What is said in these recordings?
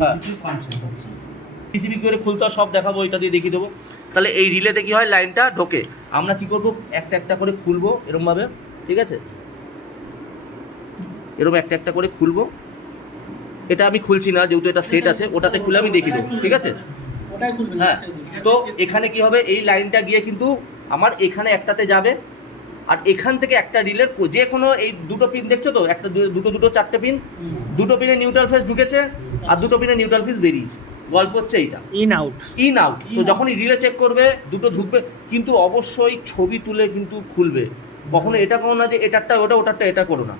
হ্যাঁ পিসিবি করে খুলতে হয়, সব দেখাবো, এটা দিয়ে দেখিয়ে দেবো। তাহলে এই রিলেতে কী হয়, লাইনটা ঢোকে, আমরা কী করবো, একটা একটা করে খুলবো এরমভাবে, ঠিক আছে, এরকম একটা একটা করে খুলবো। এটা আমি খুলছি না, যেহেতু এটা সেট আছে, ওটাতে খুলে আমি দেখিয়ে দেবো, ঠিক আছে। হ্যাঁ, তো এখানে কি হবে, এই লাইনটা গিয়ে কিন্তু আমার এখানে একটাতে যাবে, আর এখান থেকে একটা রিলের যে কোনো এই দুটো পিন দেখছো তো, একটা দুটো চারটে পিন, দুটো পিনে নিউট্রাল ফেজ ঢুকেছে আর দুটো পিনে নিউট্রাল ফেজ বেরিয়েছে। গল্প হচ্ছে এইটা ইন আউট। তো যখনই রিলে চেক করবে দুটো ঢুকবে, কিন্তু অবশ্যই ছবি তুলে কিন্তু খুলবে। কখনো এটা করো না যে এটারটা ওটা, ওটারটা এটা করো না,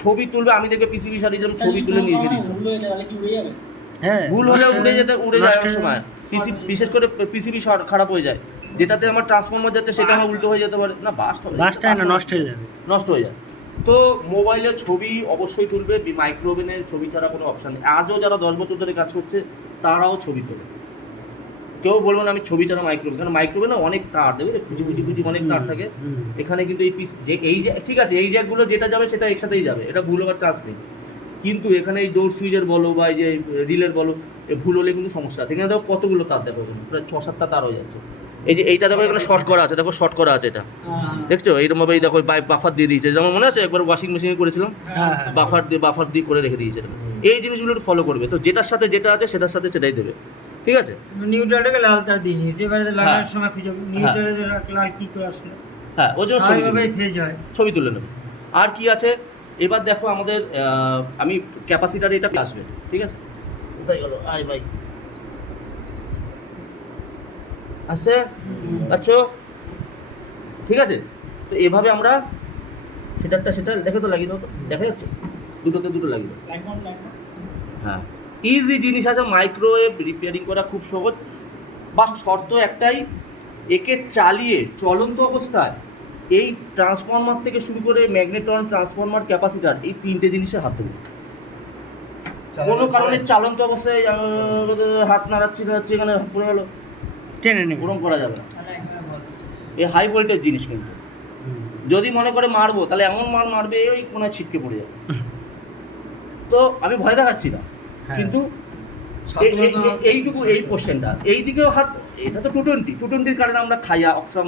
ছবি তুলবে। আমি দেখে পিসিবি সারি যেমন ছবি তুলে নিয়ে বেরিয়েছি, ভুল হলে উড়ে যায় অনেক সময়। বিশেষ করে পিসিবি খারাপ হয়ে যায়, যেটাতে আমার ট্রান্সফর্মার যাচ্ছে সেটা আমার উল্টো হয়ে যেতে পারে, না বাসটা নষ্ট হয়ে যায়। তো মোবাইলের ছবি অবশ্যই তুলবে, মাইক্রোওভেনের ছবি ছাড়া কোনো অপশান নেই। আজও যারা 10 বছর ধরে কাজ করছে তারাও ছবি তোলে, কেউ বলবো না আমি ছবি ছাড়া মাইক্রোওভেন, কারণ মাইক্রোওভেনে অনেক তার দেবে, কুচি অনেক তার থাকে। এখানে কিন্তু এই পিস যে এই যে ঠিক আছে, এই জ্যাকগুলো যেটা যাবে সেটা একসাথেই যাবে, এটা ভুল হওয়ার চান্স নেই। কিন্তু এখানে এই ডোর সুইচের বলো বা এই যে রিলের বলো, ভুল হলে কিন্তু সমস্যা আছে। এখানে দেখো কতগুলো তার, দেখো প্রায় 6-7টা তার হয়ে যাচ্ছে। এই যে এইটা দেখো এখানে শর্ট করা আছে, দেখো শর্ট করা আছে, এটা দেখছো এইরকমভাবে, এই দেখো বাফার দিয়ে দিয়েছে, যেমন মনে আছে একবার ওয়াশিং মেশিনে করেছিলাম, বাফার দিয়ে করে রেখে দিয়েছে। এই জিনিসগুলো একটু ফলো করবে, তো যেটার সাথে যেটা আছে সেটার সাথে সেটাই দেবে, ঠিক আছে। নিউট্রালটাকে লাল তার দিয়ে নিয়েছে, এবারে লাগানোর সময় খুঁজে নিউট্রালে লাল কি করে আসলো, হ্যাঁ ওই জন্য ছবি তুলে নেবে। আর কি আছে এবার দেখো আমাদের, আমি ক্যাপাসিটারে এটা আসবে, ঠিক আছে, কোথায় গেল, আয় ভাই আসছে, আচ্ছা ঠিক আছে। তো এভাবে আমরা সেটা দেখে তো লাগিয়ে দাও, তো দেখা যাচ্ছে দুটোতে দুটো লাগিয়ে দাও। হ্যাঁ, ইজি জিনিস আছে, মাইক্রোওয়েভ রিপেয়ারিং করা খুব সহজ, বাস শর্ত একটাই, একে চালিয়ে চলন্ত অবস্থায় এই ট্রান্সফর্মার থেকে শুরু করে ম্যাগনেটন, ট্রান্সফর্মার, ক্যাপাসিটার, এই তিনটে জিনিসে হাত দেবো। কোনো কারণে চালন্ত অবস্থায় হাত নাড়াচ্ছি এখানে হাত পড়ে গেল, টেনে নেই, ওরকম করা যাবে না। এই হাই ভোল্টেজ জিনিস কিন্তু যদি মনে করে মারবো, তাহলে এমন মারবে ওই কোনায় ছিটকে পড়ে যাবে। তো আমি ভয় দেখাচ্ছি না, কিন্তু এইটুকু এই পোর্শনটা এই দিকেও হাত, এটা তো 220 কারণে আমরা খাইয়া অক্সাম,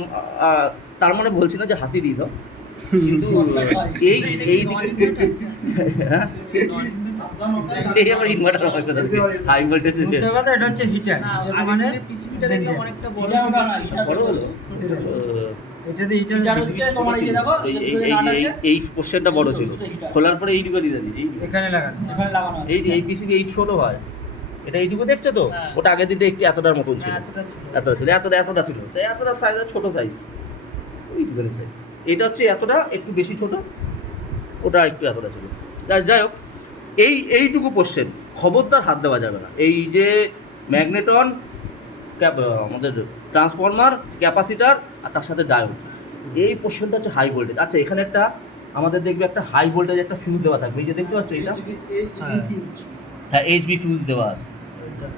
তার মানে বলছি না যে হাতি দিয়ে দাও, কিন্তু এই দিকে এই আমার ইনভার্টার হয় কথা, হাই ভোল্টেজ এটা হচ্ছে হিটার, মানে পিসিবিটা দেখলে অনেকটা বড় হলো, এটাতে হিটার হচ্ছে তোমার এই দেখো এই পোর্শনটা বড় ছিল, খোলার পরে এইটুকু দিয়ে দিই, এখানে লাগানো এই পিসিবি এই ছোট হয়, এটা এইটুকু দেখছো তো, ওটা আগের দিনটা একটু এতটার মতন ছিল, এতটা ছিল, তো এতটা সাইজ, ছোট সাইজ, এইটুকুনি সাইজ। এটা হচ্ছে এতটা একটু বেশি ছোট, ওটা একটু এতটা ছিল। যাই হোক, এইটুকু পোর্শন খবরদার হাত দেওয়া যাবে না। এই যে ম্যাগনেটন, আমাদের ট্রান্সফর্মার, ক্যাপাসিটার আর তার সাথে ডায়োড, এই পোর্শনটা হচ্ছে হাই ভোল্টেজ। আচ্ছা, এখানে একটা আমাদের দেখবে একটা হাই ভোল্টেজ একটা ফিউজ দেওয়া থাকবে, এই যে দেখতে পাচ্ছ এটা, হ্যাঁ এইচবি ফিউজ দেওয়া আছে।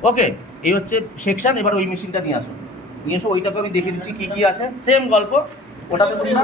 ওকে, এই হচ্ছে সেকশন। এবার ওই মেশিনটা নিয়ে এসো, ওইটাকে আমি দেখিয়ে দিচ্ছি কী কী আছে, সেম গল্প, ওটাতে তোমরা